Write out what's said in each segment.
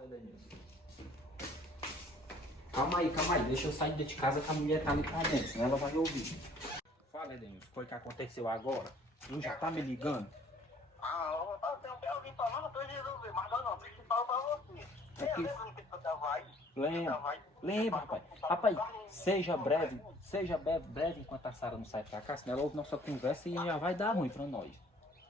Fala, Denilson. Calma aí, deixa eu sair de casa que a mulher tá ali pra dentro, senão ela vai ouvir. Fala, Denilson, foi o que aconteceu agora? Não já tá me ligando? Eu tenho alguém pra nós, eu tô resolvendo, mas não, principal pra você. Aqui. Lembra Lembra, rapaz. Rapaz, seja breve enquanto a Sara não sai pra cá, senão ela ouve nossa conversa e já vai dar ruim pra nós.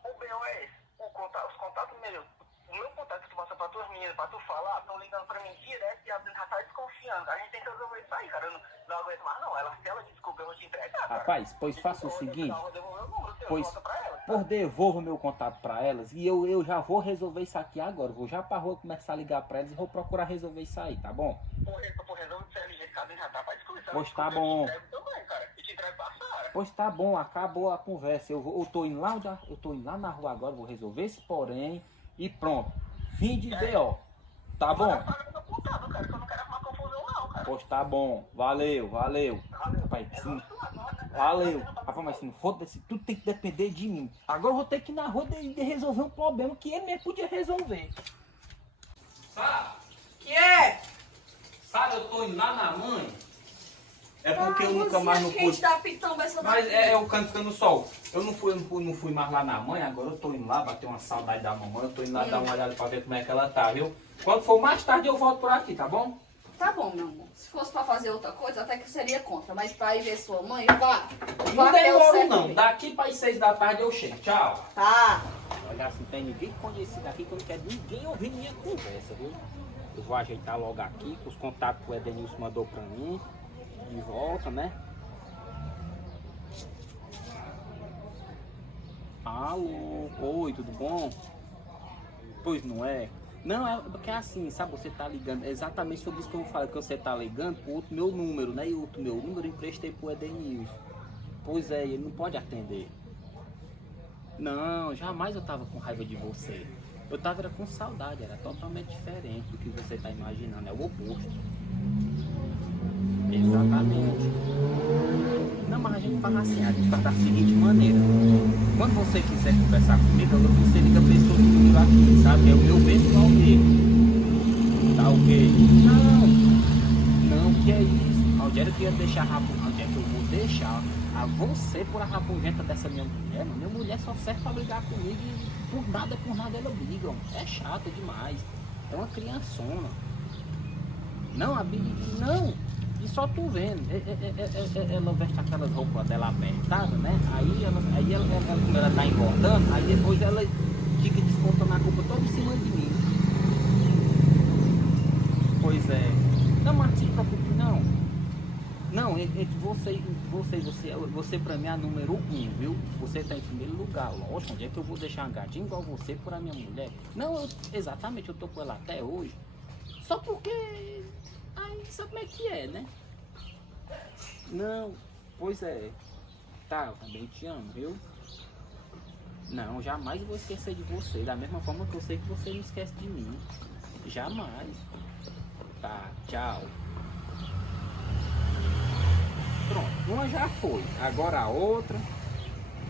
O B.O. é esse, os contatos meus, o meu contato que tu passa pra tuas meninas, pra tu falar, estão ligando pra mim direto e a já tá desconfiando. A gente tem que resolver isso aí, cara, eu não aguento mais não. Se ela desculpa, eu vou te entregar, cara. Rapaz, pois faça o seguinte, Eu vou devolver o número teu, pois, volta pra ela. por devolva meu contato pra elas e eu já vou resolver isso aqui agora. Vou já pra rua começar a ligar pra elas e vou procurar resolver isso aí, tá bom? Por resolver o CLG que já tá pra descobrir. Pois tá bom. Eu te entrego também, cara. Eu te entrego pra Sara. Pois tá bom, acabou a conversa. Eu tô indo lá na rua agora, vou resolver esse porém e pronto. Fim de B.O. Tá bom? Cara, que eu não quero arrumar confusão não, cara. Pois tá bom. Valeu. Rapaz, sim. Valeu. Rapaz, mas se não for desse, tudo tem que depender de mim. Agora eu vou ter que ir na rua de resolver um problema que ele mesmo podia resolver. Sara, Que é? Sara, eu tô indo lá na mãe. É porque eu nunca mais não fui. Tá pitando essa Mas é o canto ficando no sol. Eu não fui mais lá na mãe, agora eu tô indo lá bater uma saudade da mamãe. Eu tô indo lá dar uma olhada pra ver como é que ela tá, viu? Quando for mais tarde eu volto por aqui, tá bom? Tá bom, meu amor. Se fosse pra fazer outra coisa, até que eu seria contra. Mas pra ir ver sua mãe, vá. Não demoro não. Daqui para as 6 da tarde eu chego. Tchau. Tá. Olha, assim, tem ninguém conhecido aqui que eu não quero ninguém ouvir minha conversa, viu? Eu vou ajeitar logo aqui com os contatos que o Edenilson mandou pra mim. De volta, né? Alô, oi, tudo bom? Pois não é? Não, é porque é assim, sabe, você tá ligando, exatamente sobre isso que eu falo, que você tá ligando pro outro meu número, né? E o outro meu número eu emprestei pro Edenilson. Pois é, ele não pode atender. Não, jamais eu tava com raiva de você. Eu tava com saudade, era totalmente diferente do que você tá imaginando, é o oposto. Exatamente. Não, mas a gente faz assim, a gente faz da seguinte maneira. Quando você quiser conversar comigo, você liga pra esse outro número aqui, sabe? É o meu pessoal mesmo. Tá ok? Não, que é isso? Onde é que eu ia deixar onde é que eu vou deixar a você por a rabugenta dessa minha mulher? Minha mulher só serve pra brigar comigo e por nada ela briga. É chato demais. É uma criançona. Não, a Billy, não. E só tu vendo, ela veste aquelas roupas dela apertadas, né? Aí ela, como ela tá engordando, aí depois ela fica descontando a culpa toda em cima de mim. Pois é. Não, mas se preocupe, não. Não, você pra mim é a número 1, viu? Você tá em primeiro lugar, lógico. Onde é que eu vou deixar um gatinho igual você por a minha mulher? Não, exatamente, eu tô com ela até hoje. Só porque... Aí sabe como é que é, né? Não, pois é. Tá, eu também te amo, viu? Não, jamais vou esquecer de você. Da mesma forma que eu sei que você não esquece de mim. Jamais. Tá, tchau. Pronto, uma já foi. Agora a outra.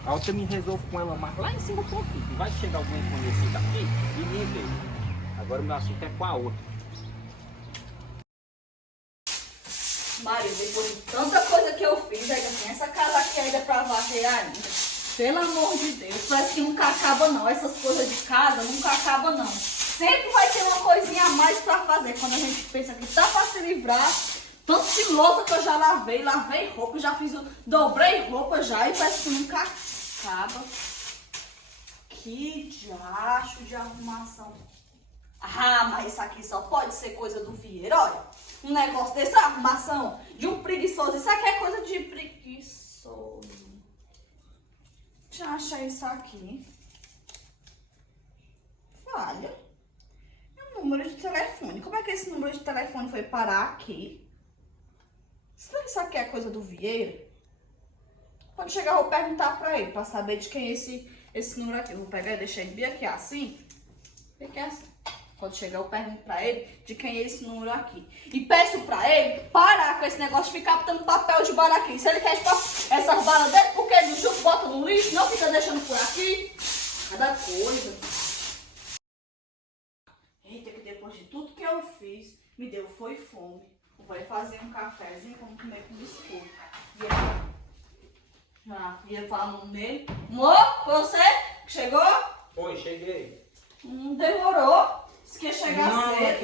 A outra eu me resolvo com ela mais lá em cima um pouquinho. Vai chegar alguém conhecido aqui e me vê. Agora o meu assunto é com a outra. Mário, depois de tanta coisa que eu fiz, ainda tem essa casa aqui ainda pra varrer ainda. Pelo amor de Deus, parece que nunca acaba não. Essas coisas de casa nunca acabam não. Sempre vai ter uma coisinha a mais pra fazer. Quando a gente pensa que tá pra se livrar, tanto de louça que eu já lavei roupa, já fiz, dobrei roupa já e parece que nunca acaba. Que diacho de arrumação. Ah, mas isso aqui só pode ser coisa do Vieira, olha. Um negócio dessa arrumação de um preguiçoso. Isso aqui é coisa de preguiçoso. Deixa eu achar isso aqui. Olha. É um número de telefone. Como é que esse número de telefone foi parar aqui? Será que isso aqui é coisa do Vieira? Quando chegar eu vou perguntar pra ele, pra saber de quem é esse número aqui. Eu vou pegar e deixar ele bem aqui assim. Bem aqui assim. Quando chegar eu pergunto pra ele de quem é esse número aqui. E peço pra ele parar com esse negócio de ficar botando papel de bala aqui. Se ele quer essas balas dele, porque ele não bota no lixo, não fica deixando por aqui. Cada coisa. Eita, que depois de tudo que eu fiz, me deu foi fome. Vou fazer um cafezinho, vamos comer com biscoito. Já ia falando nele. Amor, foi você que chegou? Oi, cheguei. Demorou. Disse que ia chegar Não, cedo. é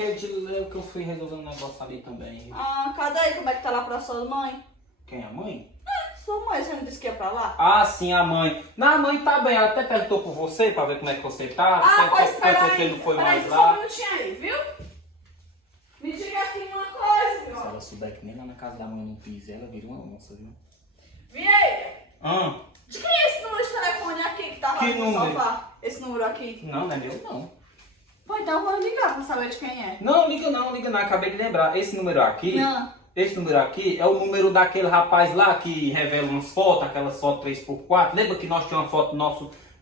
que eu fui resolver um negócio ali também. Ah, cadê aí? Como é que tá lá pra sua mãe? Quem é a mãe? Sua mãe, você não disse que ia pra lá? Ah, sim, a mãe. Não, a mãe tá bem. Ela até perguntou por você, pra ver como é que você tá. Ah, pois Porque espera você aí. não foi Peraí, mais só um lá. minutinho aí, viu? Me diga aqui uma coisa, Se meu. ela souber que nem lá na casa da mãe não pisa, ela vira uma onça, viu? Vieira, Ah, de quem é esse número de telefone aqui que tava Que aqui no número? sofá? Esse número aqui? não, não é meu, não. Bom, então eu vou ligar pra saber de quem é. Não, liga não, liga não. Acabei de lembrar. Esse número aqui, Não. esse número aqui é o número daquele rapaz lá que revela umas fotos, aquelas fotos 3x4. Lembra que nós tínhamos uma foto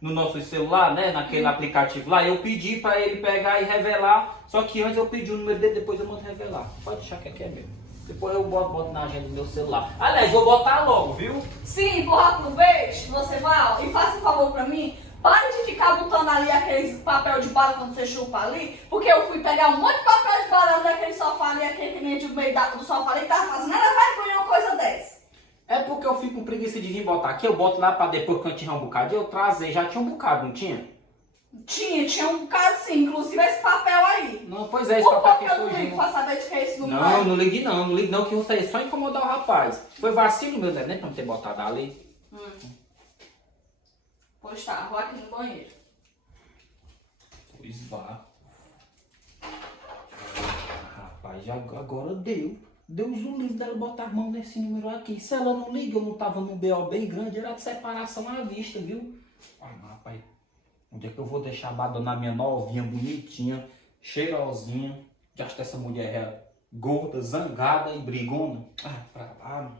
no nosso celular, né? Naquele aplicativo lá. Eu pedi pra ele pegar e revelar. Só que antes eu pedi o número dele, depois eu mando revelar. Pode deixar que aqui é meu. Depois eu boto na agenda do meu celular. Aliás, vou botar logo, viu? Sim, empurrar pro beijo, você vai, ó, e faça um favor pra mim. Pare de ficar botando ali aqueles papel de bala quando você chupa ali, porque eu fui pegar um monte de papel de bala naquele sofá ali, aquele que nem de meio do sofá ali, tava fazendo nada vergonha uma coisa dessa. É porque eu fico com preguiça de vir botar aqui. Eu boto lá pra depois, quando tiver um bocado, eu trazer. Já tinha um bocado, não tinha? Tinha um bocado sim, inclusive esse papel aí. Não, pois é, esse O papel que papel do fugiu. livro pra saber de que é esse número Não, aí. não ligue não, que você só incomodar o rapaz. Foi vacilo meu, né? Nem pra não ter botado ali. Pois tá, vou aqui no banheiro. Pois vá. Rapaz, agora deu. Deus o livre dela botar a mão nesse número aqui. Se ela não liga, eu não tava num BO bem grande, era de separação à vista, viu? Ai, mas, rapaz, onde é que eu vou deixar abandonar minha novinha, bonitinha, cheirosinha? Já acho que essa mulher é gorda, zangada e brigona. Ah, pra lá, mano.